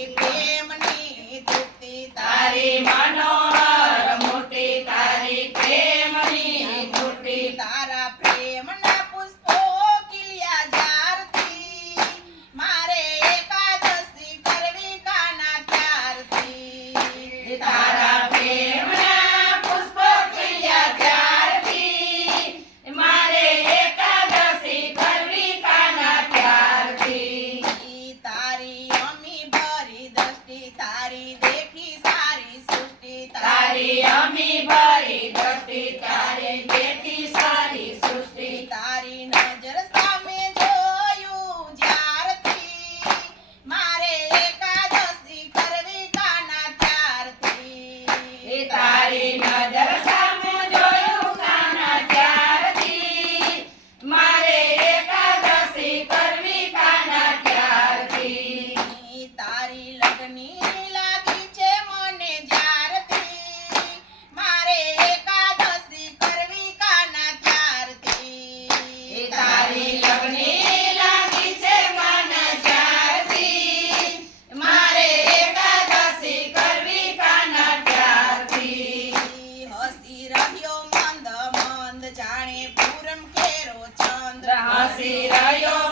તારી પ્રેમની તૃપ્તિ તારી મનોહર મૂર્તિ તારી પ્રેમની મૂર્તિ તારા પ્રેમના করি আমি বা રહ્યો મંદ મંદ જાણે પૂરમ કેરો ચંદ્ર. હસી રહ્યો